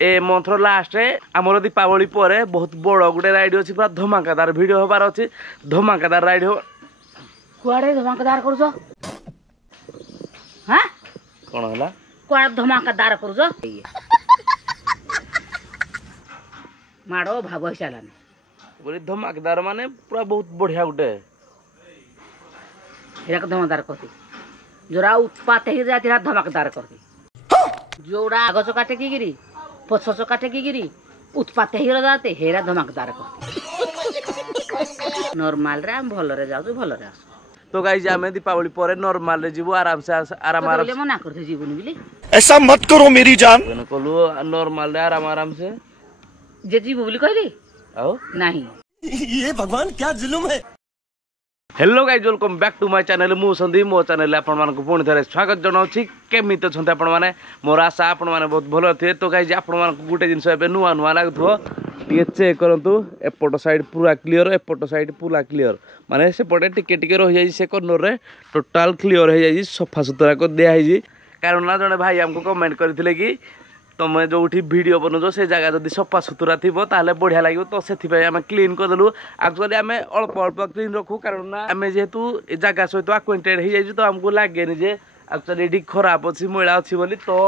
ए मंथर last आमर दीपावली पर बहुत बड़ गोटे राइड अच्छी पूरा धमाकादार वीडियो हबार अच्छी धमाकादार राइड हो कुआड़े धमाकादार करूछ हां कौन हला कुआड़े धमाकादार करूछ माड़ो भागो चलाने बोले धमाकेदार माने पूरा बहुत बढ़िया गोटे हेरा धमाकेदार करती जोरा उत्पात ही जाती धमाकेदार करती जोड़ा आग चका टेकिगिरी पछ चका टेकिगिरी उत्पात ही जाते हेरा धमाकेदार करती नॉर्मल रे हम भल रे जाऊ भल रे आस तो गाइस आमे दीपावली पर नॉर्मल रे जीवो आराम से आराम बोले मना करते जीवन बिली ऐसा मत करो मेरी जान मैंने कहलु नॉर्मल रे आराम से जे जीव बोली कहली आओ नहीं ये भगवान क्या जुलुम है। Hello guys welcome back to my channel मु संदीप मो चैनल आपण मानक पुणी थरे स्वागत जनाउछि केमित छन्ते आपण माने मोर आशा आपण माने बहुत भलो थे। तो गाइस आपण मानक गुटे जिंस एबे नुआ नुआ लागथो टिके चेक करंतु एपटो साइड पूरा क्लियर एपटो साइड पूरा क्लियर माने से पटे टिके टिके रहि जाई से कॉर्नर रे टोटल क्लियर हो जाई सफा सुतरा को दिया है कारण ना जने भाई हमको कमेंट करथिले कि तुम जो वीडियो बनाओ से जगह जब सफा सुतरा थी बढ़िया लगे तो से आम क्लीन करदेलु एक्चुअली आम अल्प अल्प क्लीन रखू कारण आम जेहेतु जगह सहित आक्वेंटेड हो जाए तो आमको लगे जे एक्चुअली ये खराब अच्छी मैला अच्छी बोली तो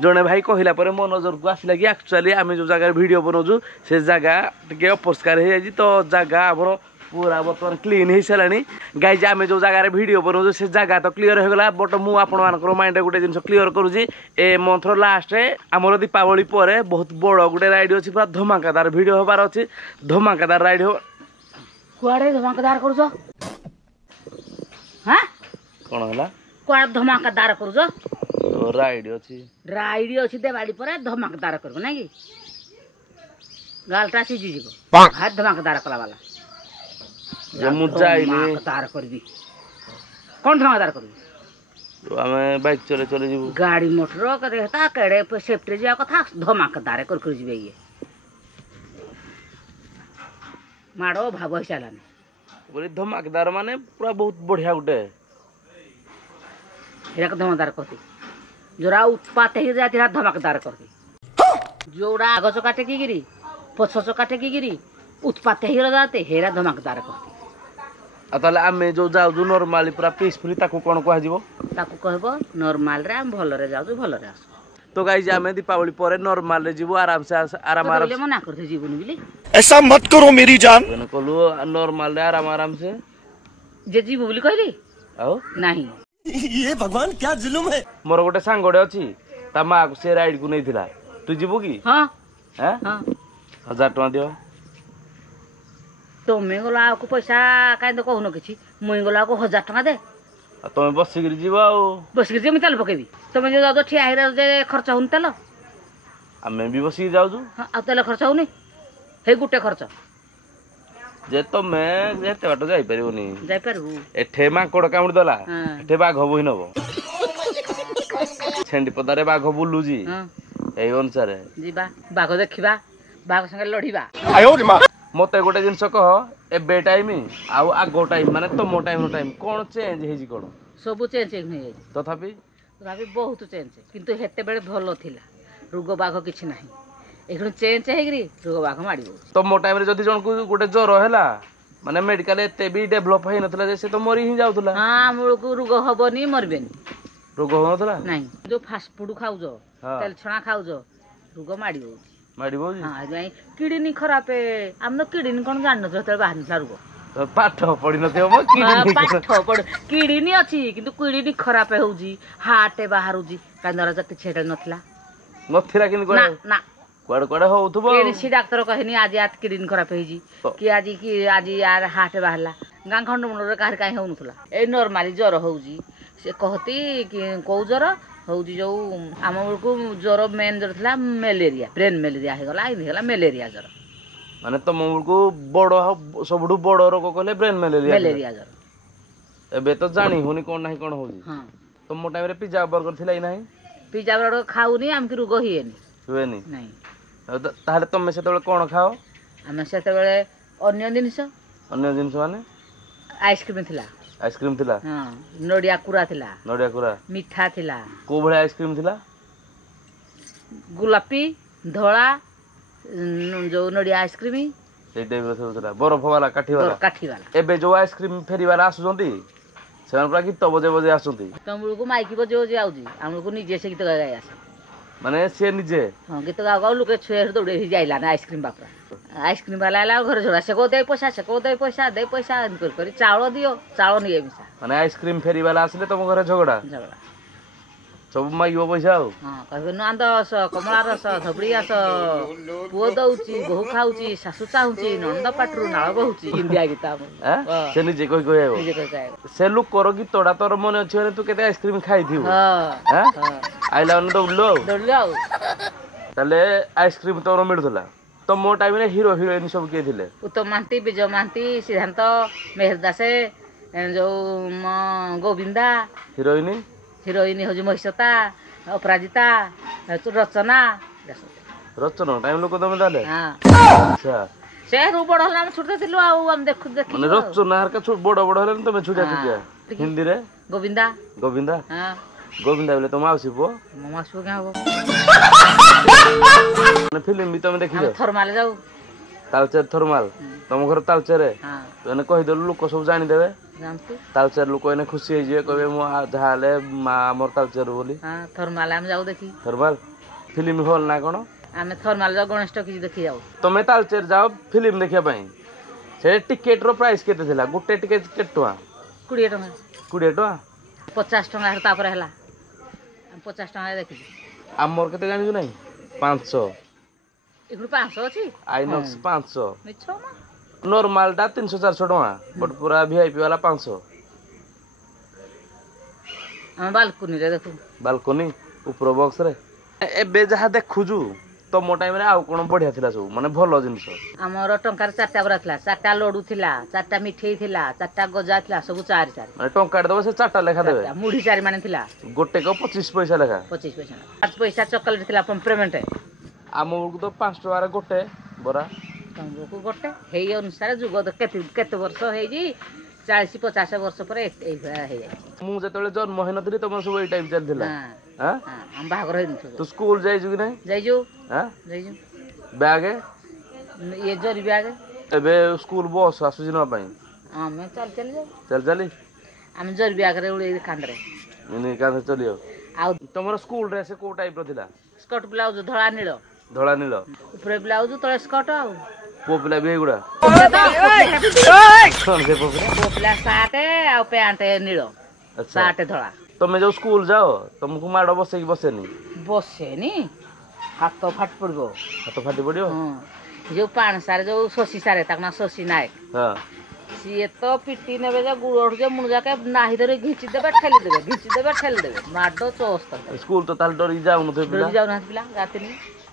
जड़े भाई कहला मो नजर को आसला कि एक्चुअली आम जो जगह वीडियो बनाऊँ से जगह टे अपरिष्कार हो जाए तो जगह आम पूरा बर्तमान क्लीन हो सारा गाइज आम जो जगार वीडियो बनाऊँ से जगह तो क्लीयर हो गला बट मुझे माइंड गोटे जिन क्लीयर करुँची ए मंथर लास्ट आमर दीपावली पर बहुत बड़ गोटे राइड अच्छी पूरा धमाकादार वीडियो हबार अच्छी धमाकादार राइड हो कुआड़े धमाकादार करूछ हां कौन हला कुआड़े धमाकादार करूछ तो राइड अच्छी देवाली पर धमाकेदार करबो ना कि गालटा सिजी जीवो हाथ धमाकेदार कला वाला धमाकेदार करबी कौन धमाकेदार करबी तो हमें बाइक चले चले जीवो गाड़ी मोटर करे ता केड़े पे सेफ्टी जा कथा धमाकेदार कर जीवे ये माड़ो भागो चलाने बोले धमाकेदार माने पूरा बहुत बढ़िया गोटे हेरा धमाकेदार करती जोरा उत्पात ही जाती धमाकेदार करती जोड़ा आग चका टेकिगिरी पछ चका टेकिगिरी उत्पात ही जाते हेरा धमाकेदार करती ताले आमे जो जाऊ नॉर्मली पूरा पीसफुली ताको कोन कह जीवो ताको कहबो नॉर्मल रे हम भल रे जाऊ भल रे आस तो गाइस आमे दीपावली पर नॉर्मल रे जीवो आराम से आराम बोले मना करते जीवन बिली ऐसा मत करो मेरी जान मैंने कहलु नॉर्मल रे आराम से जे जीव बोली कहली आओ नहीं ये भगवान क्या जुलुम है। मोर गोटे सांगडे अछि ता मां को से राइड को नैथिला तू जीवो की हां हैं हां 1000 टका दियो तुम गला को पैसा काई तो कहून किछि मुई गला को 1000 टका दे तुम बसी गिर जीवा बसी गिर तेल पकेबी तुम जो जाओ ठिया हिरा जे खर्च हुन तेल आमे भी बसी जाऊ हां आ तेल खर्च हुनी हे गुटे खर्च जे तुमे जेते बाटो जाई परबू एठे मांकड़ कामुडी दला एठे बाघ बोही नबो छेंडी पदारे बाघ बुलू जी एई अनुसार जीबा बाघ देखिबा बाघ संगे लढिबा आयो रे मां मते गोटे जिंस कह एबे टाइम आउ आगो टाइम माने तुम टाइम कोन चेंज हेजी कोन सब चेंज होई तथापि बहुत चेंज किंतु हेते बेले भलो थिला रोग बाघ किछि नाही एखन चेंज हेगिरी रोग बाघ माडिबो तुम टाइम रे जदी जण को गोटे ज्वर हैला माने मेडिकल एते भी डेवलप होई नथला जे से तो मरी ही जाउथला हां मूल को रोग हबनी मरबेनी रोग हो नथला नाही जो फास्ट फूड खाउजो तेल छणा खाउजो रोग माडिबो जी हां जाई किडनी खराब है हमनो किडनी कोन जान नथला तेल बाहर नथला रोग पाठ पड़ी नथियो मो किडनी पाठ पड़ किडनी अछि किंतु किडनी खराब होउजी हार्ट बाहरुजी कांदरा जति छेडल नथला किन ना ना कोड कोड होउथबो केसी डाक्टर कहनी आज आत किडनी खराब हेजी कि आज यार हार्ट बाहरला गां खंड मुंडरे काहर काहे होउनथला ए नॉर्मली ज्वर होउजी से कहती कि को ज्वर होउजी जो आम को ज्वर मेन ज्वर थला मलेरिया ब्रेन मलेरिया हे गला इन हेला मलेरिया ज्वर माने तुम को बड़ सबडू बड़ रोग कहले ब्रेन मलेरिया ज्वर एबे तो जानी होनी कोन नाही कोन होउजी हां तुम टाइम रे पिज्जा बर्गर थिला नाही पिज्जा बर्गर खाउनी आम की रोग हिएनी हुएनी नहीं ताहले तुम से कोन खाओ आम से अन्य जिनिस माने आइसक्रीम थिला हां नडिया कुरा मिठा थिला को भले आइसक्रीम थिला गुलापी ଧଳା ଯୋଉ ନଡ଼ିଆ ଆଇସ୍କ୍ରିମ ସେଇ ଟାଇପର ସବୁ ଥିଲା ବରଫ ବାଲା କାଠି ବାଲା ଏବେ ଯୋଉ ଆଇସ୍କ୍ରିମ ଫେରି ବାଲା ଆସୁଛନ୍ତି ସେମାନେ ପୁରା ଗୀତ ବଜେଇ ବଜେଇ ଆସୁଛନ୍ତି ତମକୁ ମାଇକି ବଜେଇ ବଜେଇ ଆଉଛି ଆମକୁ ନିଜେ ସେ ଗୀତ ଗାଇ ଆସେ ମାନେ ସିଏ ନିଜେ ହଁ ଗୀତ ଗାଉ ଗାଉ ଲୋକେ ଛୁଆ ଦୌଡେ ଯାଇଲା ନା ଆଇସ୍କ୍ରିମ ବାପା ଆଇସ୍କ୍ରିମ ବାଲା ହେଲା ଘରେ ଝଗଡ଼ା ସେ କୋଉ ଦେଇ ପଇସା ଏମିତି କରି ଚାଉଳ ଦିଅ ଚାଉଳ ନିଏ ମିଶା ମାନେ ଆଇସ୍କ୍ରିମ ଫେରି ବାଲା ଆସିଲେ ତମ ଘରେ ଝଗଡ଼ା ସବୁ ମାଗିବ ପଇସା ଆଉ ହଁ କହିବେ ନୁଆନ୍ଦ ରସ କମଳା ରସ ଧବଳି ଆସ ପୁଅ ଦଉଛି ବୋହୁ ଖାଉଛି ଶାଶୁ ଚାହୁଁଛି ନଣନ୍ଦ ପାଟିରୁ ନାଳ ବହୁଛି ଇଣ୍ଡିଆ ଗୀତ ସେ ନିଜେ କହି ସେ ଲୋକର ଗୀତଟା ତୋର ମନେ ଅଛି ମାନେ ତୁ କେତେ ଆଇସ୍କ୍ରିମ ଖାଇଥିବୁ ଆଇଲା ମାନେ ଦୌଡ଼ିଲୁ ଆଉ ତାହେଲେ ଆଇସ୍କ୍ରିମ ତୋର ମିଳୁଥିଲା ତମ ଟାଇମରେ ହିରୋ ହିରୋଇନ ସବୁ କିଏ ଥିଲେ ଉତ୍ତମ ମହାନ୍ତି ବିଜୟ ମହାନ୍ତି ସିଦ୍ଧାନ୍ତ ମେହେର ଦାସ ଯୋଉ ଗୋବିନ୍ଦା ହିରୋଇନ ହଉଛି ମହିଷତା ଅପରାଜିତା ରଚନା ଟାଇମ ଲୋକ ତମେ ତାହେଲେ ସେ ବଡ ହେଲେ ଆମେ ଛୋଟ ଥିଲୁ ଆଉ ଆମେ ଦେଖୁ ରଚନା ବଡ ହେଲେ ତମେ ଛୁଟିଆ ହିନ୍ଦୀରେ ଗୋବିନ୍ଦା ଗୋବିନ୍ଦା ବୋଲେ ତମ ମାଉସୀ ପୁଅ ମୋ ମାଉସୀ ପୁଅ କାଁ ହବ ଫିଲ୍ମ ବି ତମେ ଦେଖିଛ ଥରମାଲ ଯାଉ ତାଳଚେର ଥରମାଲ ତମ ଘର ତାଳଚେରେ ଏନେ କହିଦେଲୁ ଲୋକ ସବୁ ଜାଣିଦେବେ ତାଳଚେର ଲୋକ ଏନେ ଖୁସି ହେଇଯିବେ କହିବେ ମୁଁ ଯାହା ହେଲେ ମା ଆମର ତାଳଚେର ବୋଲି ଥରମାଲ ଆମେ ଯାଉ ଦେଖି ଥରମାଲ ଫିଲ୍ମ ହଲ ନା କଣ ଆମେ ଥରମାଲ ଯାଉ ଗଣେଶ ଟକିଜ ଦେଖି ଯାଉ ତମେ ତାଳଚେର ଯାଅ ଫିଲ୍ମ ଦେଖିବା ପାଇଁ ସେ ଟିକେଟ ର ପ୍ରାଇସ୍ କେତେ ଥିଲା ଗୋଟେ ଟିକେଟ କେତେ ଟଙ୍କା 20 ଟଙ୍କା 20 ଟଙ୍କା 50 ଟଙ୍କା ତାପରେ ହେଲା 50 ଟଙ୍କା ଦେଖିଛୁ ଆମର କେତେ ଜାଣିଛୁ ନାଇଁ 500 ଏଗୁଡ 500 ଅଛି ଆଇନକ୍ସ 500 ମିଛ नॉर्मल टा 300-400 टका बट पूरा वीआईपी वाला 500 हम बालकनी रे देखु बालकनी ऊपर बॉक्स रे एबे जहा देखुजु तम टाइम रे आउ कोन बढ़िया थिला सब माने भलो जिंस हमर टंकार 4टा बरा थिला 4टा लडू थिला 4टा मिठाई थिला 4टा गजा थिला सब 4 माने टंकार दबो से 4टा लेखा देबे मुढी 4 माने थिला गोटे को 25 पैसा लेखा 25 पैसा 5 पैसा चॉकलेट थिला पेमेंट आमको तो 5 टका रे गोटे बरा तमको गोटे हेई अनुसार जुग केते वर्ष हेई जी 40-50 वर्ष पर एई भया हेई मु जेतले जन्म होई नथि तमर सब एई टाइम चल थिला हां हम बागर हेई तू स्कूल जाइजु कि नहीं जाइजु हां जाइजु बैग ये जरी बैग एबे स्कूल बस आसु जिना पई हम चल चली हम जरी बैग रे उड़े कांदरे इने कांदरे चलियो आ तमर स्कूल ड्रेस को टाइप रो थिला स्कर्ट ब्लाउज धळा नील ऊपर ब्लाउज तळे स्कर्ट आ पो पिला भी गुडा पिला सार्ट आ पैंट नील सार्ट धळा तमे जो स्कूल जाओ तुमको माडो बसेनी हाथ फाट पड़ो हां जो पान सारे जो सोसी सारे तक ना सोसी नायक हां सी तो पिटी नेबे जे गुड़ जे मुन जाके नाही धरे घिची देबे ठेली देबे माडो चोस्त स्कूल तो ताल डरी जाउ न पिला गातिनी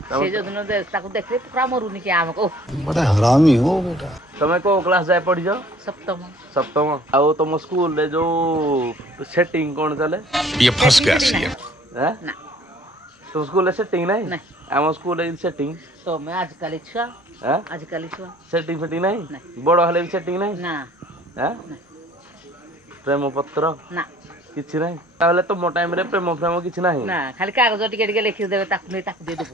से जो दिन ताको देखले पूरा मरुनी के हमको बड़ा हरामी हो बेटा तमे को क्लास जाय पड़ी जाओ सप्तम आ तुम स्कूल रे जो सेटिंग कोन चले ये फंस गया सी हैं ना तो स्कूल रे सेटिंग नहीं हम स्कूल रे सेटिंग तो मैं आजकल छुआ हैं आजकल छुआ सेटिंग नहीं बड़ हले भी सेटिंग नहीं ना हैं प्रेम पत्र ना किछि नहीं ताले तो मो टाइम रे प्रेम किछि नहीं ना खाली कागज टिके लिखि देबे ताकु दे देबो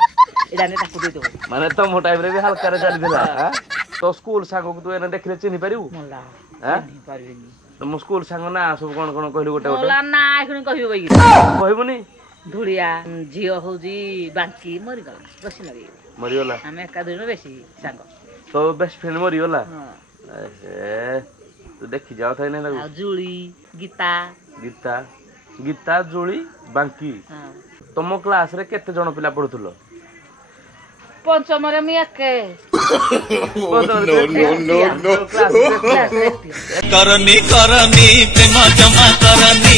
एडा ने ताकु दे देबो माने तो मो टाइम रे भी हल्का रे चली दिला हैं तो स्कूल सांग को तू एने देखले चिन्हि परिबु मोला हैं चिन्हि परिबेनी तो मो स्कूल सांग ना सब कोन कहलु गोटे मोला ना एखुनी कहबो बई कहबुनी धुलिया झियो होजी बांकी मरि गला बसी लगे मरि गला हमें का दिन बेसी सांग तो बेस्ट फ्रेंड मरि गला हां ए तू देखि जाओ थाई नै आ जुली गीता जुली बांकी तुम क्लास रे केते जण पिला पढुथलो पंचम रे मी एके करनी प्रेम जमा करनी